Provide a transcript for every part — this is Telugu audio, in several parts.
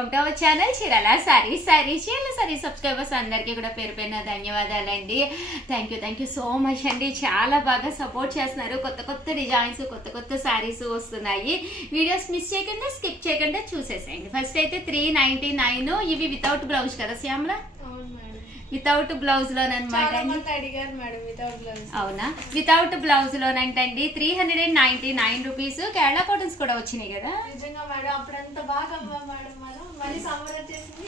Our channel Chirala sorry subscribers అందరికీ కూడా పేరు పైన ధన్యవాదాలండి. థ్యాంక్ యూ సో మచ్ అండి. చాలా బాగా సపోర్ట్ చేస్తున్నారు. కొత్త డిజైన్స్ కొత్త శారీస్ వస్తున్నాయి. వీడియోస్ మిస్ చేయకుండా స్కిప్ చేయకుండా చూసేసేయండి. ఫస్ట్ అయితే 399 ఇవి వితౌట్ బ్లౌజ్ కదా శ్యామల? వితౌట్ బ్లౌజ్ లోనమాట. అవునా, వితౌట్ బ్లౌజ్ లోనంటండి 399 రూపీస్. కేరళ కాటన్స్ కూడా వచ్చినాయి కదా. నిజంగా మేడం అప్పుడంతా బాగా మేడం మళ్ళీ సమ్మర్ వచ్చేసింది.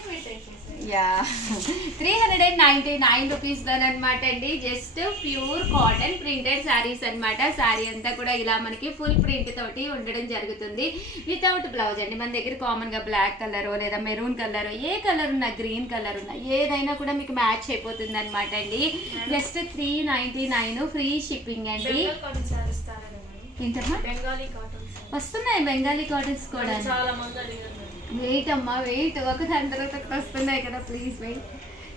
399 రూపీస్ లోనమాట అండి. Just pure cotton printed saris అనమాట. శారీ అంతా కూడా ఇలా మనకి ఫుల్ ప్రింట్ తోటి ఉండడం జరుగుతుంది. వితౌట్ బ్లౌజ్ అండి. మన దగ్గర కామన్ గా బ్లాక్ కలర్ లేదా మెరూన్ కలర్, ఏ కలర్ ఉన్నా, గ్రీన్ కలర్ ఉన్నా, ఏదైనా కూడా మీకు మ్యాచ్ అయిపోతుంది అనమాట అండి. జస్ట్ 399 ఫ్రీ షిప్పింగ్ అండి. ఏంటమ్మా వస్తున్నాయి బెంగాలీ కాటన్స్ కూడా. వెయిట్ అమ్మా వెయిట్, ఒక దాని తర్వాత వస్తున్నాయి కదా, ప్లీజ్ వెయిట్.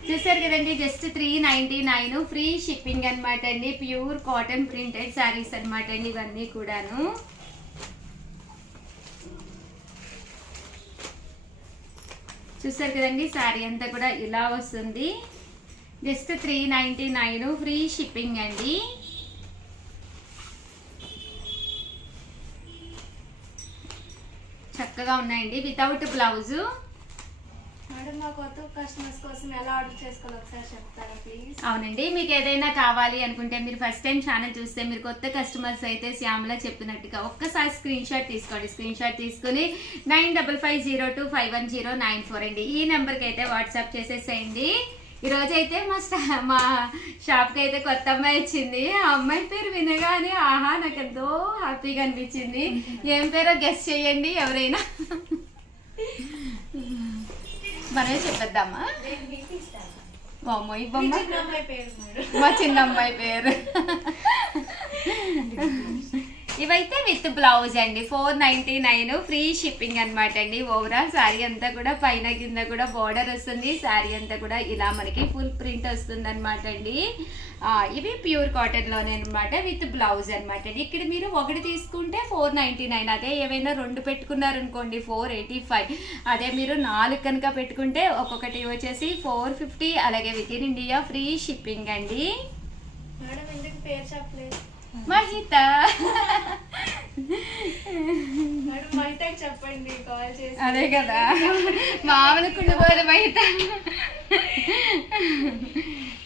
చూసారు కదండి, జస్ట్ 399 ఫ్రీ షిప్పింగ్ అనమాట అండి. ప్యూర్ కాటన్ ప్రింటెడ్ శారీస్ అనమాట అండి ఇవన్నీ కూడాను. చూసారు కదండి, శారీ అంతా కూడా ఇలా వస్తుంది. జస్ట్ 399 ఫ్రీ షిప్పింగ్ అండి. చక్కగా ఉన్నాయండి వితౌట్ బ్లౌజ్. మేడం మా కొత్త కస్టమర్స్ కోసం ఎలా ఆర్డర్ చేసుకోవాలో ఒకసారి చెప్తారా ప్లీజ్? అవునండి, మీకు ఏదైనా కావాలి అనుకుంటే, మీరు ఫస్ట్ టైం ఛానల్ చూస్తే, మీరు కొత్త కస్టమర్స్ అయితే శ్యామల చెప్పినట్టుగా ఒక్కసారి స్క్రీన్ షాట్ తీసుకోండి. స్క్రీన్ షాట్ తీసుకుని 9550251094 అండి ఈ నెంబర్కి అయితే వాట్సాప్ చేసేసేయండి. ఈరోజు అయితే మా షాప్కి అయితే కొత్త అమ్మాయి వచ్చింది. ఆ అమ్మాయి పేరు వినగానే ఆహా నాకు ఎంతో హ్యాపీగా అనిపించింది. ఏం పేరో గెస్ చేయండి ఎవరైనా. మనమే చెప్పేద్దామా? మా చిన్న అమ్మాయి పేరు. ఇవైతే విత్ బ్లౌజ్ అండి. 499 ఫ్రీ షిప్పింగ్ అనమాట అండి. ఓవరాల్ శారీ అంతా కూడా పైన కింద కూడా బార్డర్ వస్తుంది. శారీ అంతా కూడా ఇలా మనకి ఫుల్ ప్రింట్ వస్తుంది అనమాట అండి. ఇవి ప్యూర్ కాటన్ లోనే అనమాట, విత్ బ్లౌజ్ అనమాట అండి. ఇక్కడ మీరు ఒకటి తీసుకుంటే 499, అదే ఏవైనా రెండు పెట్టుకున్నారనుకోండి 485, అదే మీరు 4 కనుక పెట్టుకుంటే ఒక్కొక్కటి వచ్చేసి 450. అలాగే within India free shipping అండి. మేడం ఎందుకు పేరు చెప్పలేదు? మహిత. చెప్పండి కాల్ చేసి. అదే కదా మామూలు కుండిపోదు మహిత.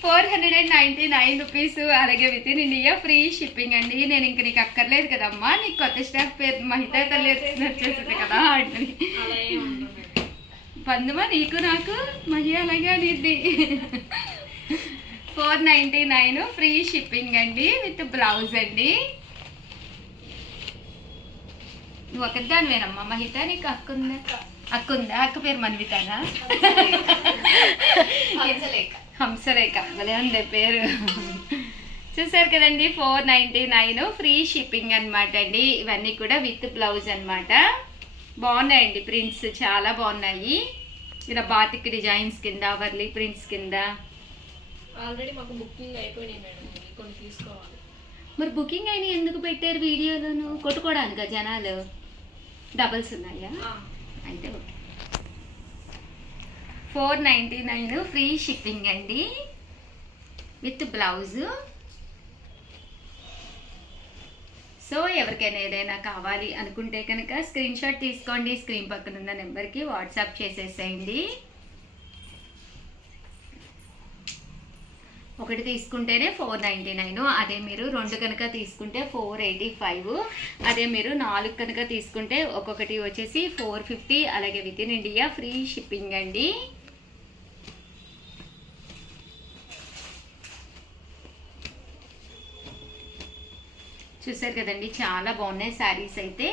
499 రూపీస్. అలాగే within India free shipping అండి. నేను ఇంక నీకు అక్కర్లేదు కదమ్మా, నీకు కొత్త స్టాఫ్ పేరు మహిత తల్లి వచ్చేసింది కదా అంటే పందుమా నీకు నాకు మహి అలాగే అనేది. 499 ఫ్రీ షిప్పింగ్ అండి విత్ బ్లౌజ్ అండి. నువ్వు ఒకదానివేనమ్మా మహిత, నీకు అక్కుందా? అక్క పేరు మన్వితానా? హంసరేఖ భలే ఉంది పేరు. చూసారు కదండి, 499 ఫ్రీ షిప్పింగ్ అనమాట అండి. ఇవన్నీ కూడా విత్ బ్లౌజ్ అనమాట. బాగున్నాయండి ప్రింట్స్, చాలా బాగున్నాయి. ఇలా బాతిక్ డిజైన్స్ కింద, వర్లీ ప్రింట్స్ కింద. ఆల్రెడీ మాకు బుకింగ్ అయిపోయినాయి మేడం, కొన్ని తీసుకోవాలి. మరి బుకింగ్ అయినా ఎందుకు పెట్టారు వీడియోలోను? కొట్టుకోవడానికా జనాలు? డబల్స్ ఉన్నాయా? అయితే 499 ఫ్రీ షిప్పింగ్ అండి విత్ బ్లౌజ్. సో ఎవరికైనా ఏదైనా కావాలి అనుకుంటే కనుక స్క్రీన్ షాట్ తీసుకోండి. స్క్రీన్ పక్కన ఉన్న నెంబర్కి వాట్సాప్ చేసేసేయండి. ఒకటి తీసుకుంటేనే 499, అదే మీరు రెండు కనుక తీసుకుంటే 485, అదే మీరు 4 కనుక తీసుకుంటే ఒక్కొక్కటి వచ్చేసి 450. అలాగే within India free shipping అండి. చూసారు కదండి, చాలా బాగున్నాయి శారీస్ అయితే.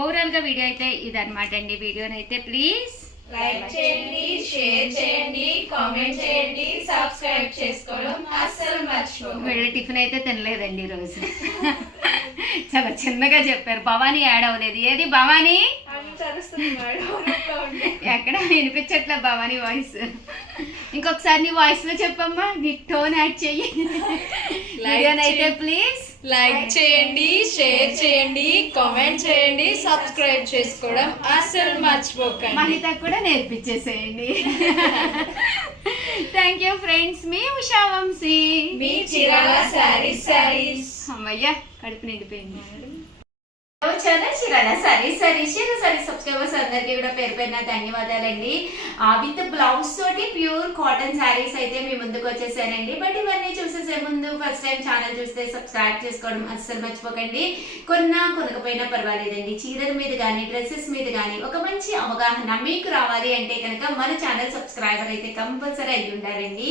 ఓవరాల్గా వీడియో అయితే ఇదనమాట అండి. వీడియోనైతే ప్లీజ్ లైక్ చేయండి, షేర్ చేయండి, కామెంట్ చేయండి, సబ్స్క్రైబ్ చేసుకోవడం అస్సలు మర్చిపోకండి. వీళ్ళు టిఫిన్ అయితే తినలేదండి ఈరోజు. చాలా చిన్నగా చెప్పారు. భవానీ యాడ్ అవ్వలేదు. ఏది భవానీ? చరుస్తుంది మేడం. ఎక్కడ వినిపించట్లే భవానీ వాయిస్. ఇంకొకసారి నీ వాయిస్ లో చెప్పమ్మా, నీ టోన్ యాడ్ చెయ్యి. అయితే ప్లీజ్ లైక్ చేయండి, షేర్ చేయండి, కామెంట్ చేయండి, సబ్స్క్రైబ్ చేసుకోవడం అస్సలు మర్చిపోకండి. మహిత కూడా నేర్పించేసేయండి. Thank you friends. మీ ఉషా వంశీ, మీ చీరాల శారీస్. అమ్మయ్య కడుపు నిండిపోయింది. చీరాల సారీస్ సబ్స్క్రైబర్స్ అందరికీ కూడా పేరు పేరున ధన్యవాదాలండి. విత్ బ్లౌజ్ తోటి ప్యూర్ కాటన్ శారీస్ అయితే మీ ముందుకు వచ్చేసానండి. బట్ ఇవన్నీ చూసేసే ముందు ఫస్ట్ టైం ఛానల్ చూస్తే సబ్స్క్రైబ్ చేసుకోవడం అస్సలు మర్చిపోకండి. కొనకపోయినా పర్వాలేదండి, చీరల మీద కానీ డ్రెస్సెస్ మీద కానీ ఒక మంచి అవగాహన మీకు రావాలి అంటే కనుక మన ఛానల్ సబ్స్క్రైబర్ అయితే కంపల్సరీ అయ్యి ఉండాలండి.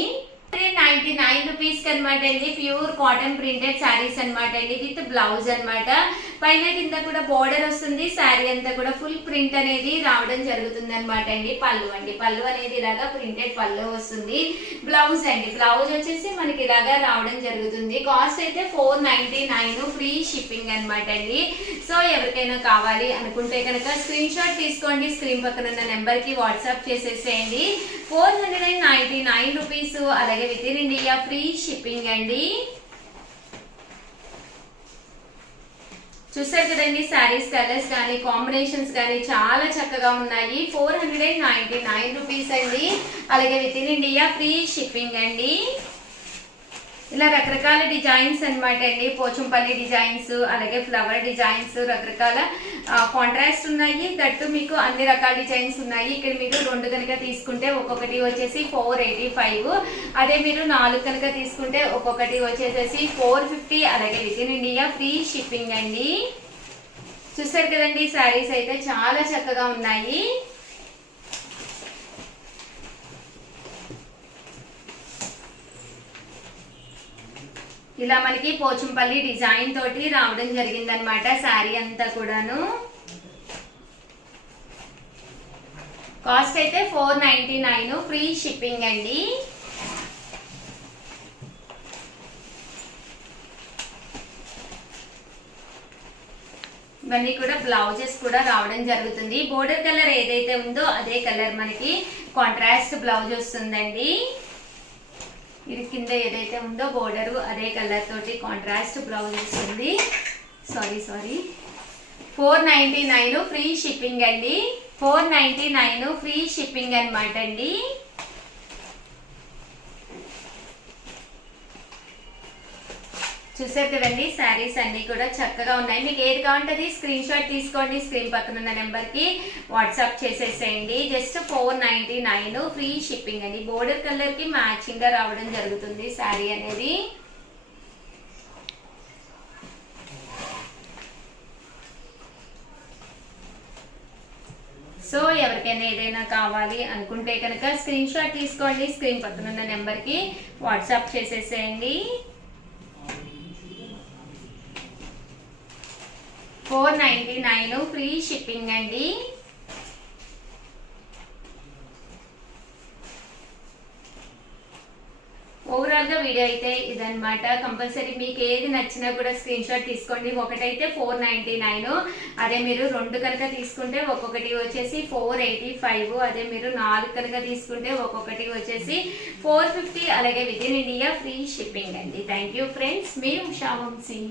99 రూపీస్ అనమాట అండి. ప్యూర్ కాటన్ ప్రింటెడ్ శారీస్ అనమాట అండి, విత్ బ్లౌజ్ అనమాట. పైన కింద కూడా బోర్డర్ వస్తుంది. శారీ అంతా కూడా ఫుల్ ప్రింట్ అనేది రావడం జరుగుతుంది అనమాట అండి. పళ్ళు అనేది ఇలాగా ప్రింటెడ్ పళ్ళు వస్తుంది. బ్లౌజ్ వచ్చేసి మనకి ఇలాగా రావడం జరుగుతుంది. కాస్ట్ అయితే 499, ఫ్రీ షిప్పింగ్ అనమాట అండి. సో ఎవరికైనా కావాలి అనుకుంటే కనుక స్క్రీన్ షాట్ తీసుకోండి, స్క్రీన్ పక్కన ఉన్న నెంబర్ కి వాట్సాప్ చేసేసేయండి. 499 రూపీస్. అలాగే within India free shipping అండి. చూసారు కదండి, శారీస్ కలర్స్ కానీ కాంబినేషన్స్ కానీ చాలా చక్కగా ఉన్నాయి. 499 రూపీస్ అండి. అలాగే within India free shipping అండి. ఇలా రకరకాల డిజైన్స్ అనమాట అండి. పోచంపల్లి డిజైన్స్, అలాగే ఫ్లవర్ డిజైన్స్, రకరకాల కాంట్రాస్ట్ ఉన్నాయి. దట్టు మీకు అన్ని రకాల డిజైన్స్ ఉన్నాయి. ఇక్కడ మీరు 2 కనుక తీసుకుంటే ఒక్కొక్కటి వచ్చేసి 485. అదే మీరు 4 కనుక తీసుకుంటే ఒక్కొక్కటి వచ్చేసేసి 450. అలాగే within India free shipping అండి. చూసారు కదండి, శారీస్ అయితే చాలా చక్కగా ఉన్నాయి. ఇలా మనకి పోచంపల్లి డిజైన్ తోటి రావడం జరిగింది అనమాట శారీ అంతా కూడాను. కాస్ట్ అయితే 499, ఫ్రీ షిప్పింగ్ అండి. ఇవన్నీ కూడా బ్లౌజెస్ కూడా రావడం జరుగుతుంది. బోర్డర్ కలర్ ఏదైతే ఉందో అదే కలర్ మనకి కాంట్రాస్ట్ బ్లౌజ్ వస్తుందండి. ఇది కింద ఏదైతే ఉందో బోర్డరు అదే కలర్ తోటి కాంట్రాస్ట్ బ్లౌజ్ వస్తుంది. సారీ 499, ఫ్రీ షిప్పింగ్ అండి. 499 ఫ్రీ షిప్పింగ్ అనమాట అండి. చూసారు కదండి, శారీస్ అన్ని కూడా చక్కగా ఉన్నాయి. మీకు ఏది కావాలంటే స్క్రీన్ షాట్ తీసుకోండి, స్క్రీన్ పక్కన ఉన్న నెంబర్ కి వాట్సాప్ చేసేసేయండి. జస్ట్ 499, ఫ్రీ షిప్పింగ్ అండి. బోర్డర్ కలర్ కి మ్యాచింగ్ గా రావడం జరుగుతుంది శారీ అనేది. సో ఎవరికైనా ఏదైనా కావాలి అనుకుంటే కనుక స్క్రీన్ షాట్ తీసుకోండి, స్క్రీన్ పక్కన ఉన్న నెంబర్ కి వాట్సాప్ చేసేసేయండి. 499, ఫ్రీ షిప్పింగ్ అండి. ఓవరాల్ గా వీడియో అయితే ఇదన్నమాట. కంపల్సరీ మీకు ఏది నచ్చినా కూడా స్క్రీన్ షాట్ తీసుకోండి. ఒకటైతే 499, అదే మీరు 2 కనుక తీసుకుంటే ఒక్కొక్కటి వచ్చేసి 485. అదే మీరు 4 కనుక తీసుకుంటే ఒక్కొక్కటి వచ్చేసి 450. అలాగే within India free shipping అండి. Thank you friends. మీ ఉషా వంశీ.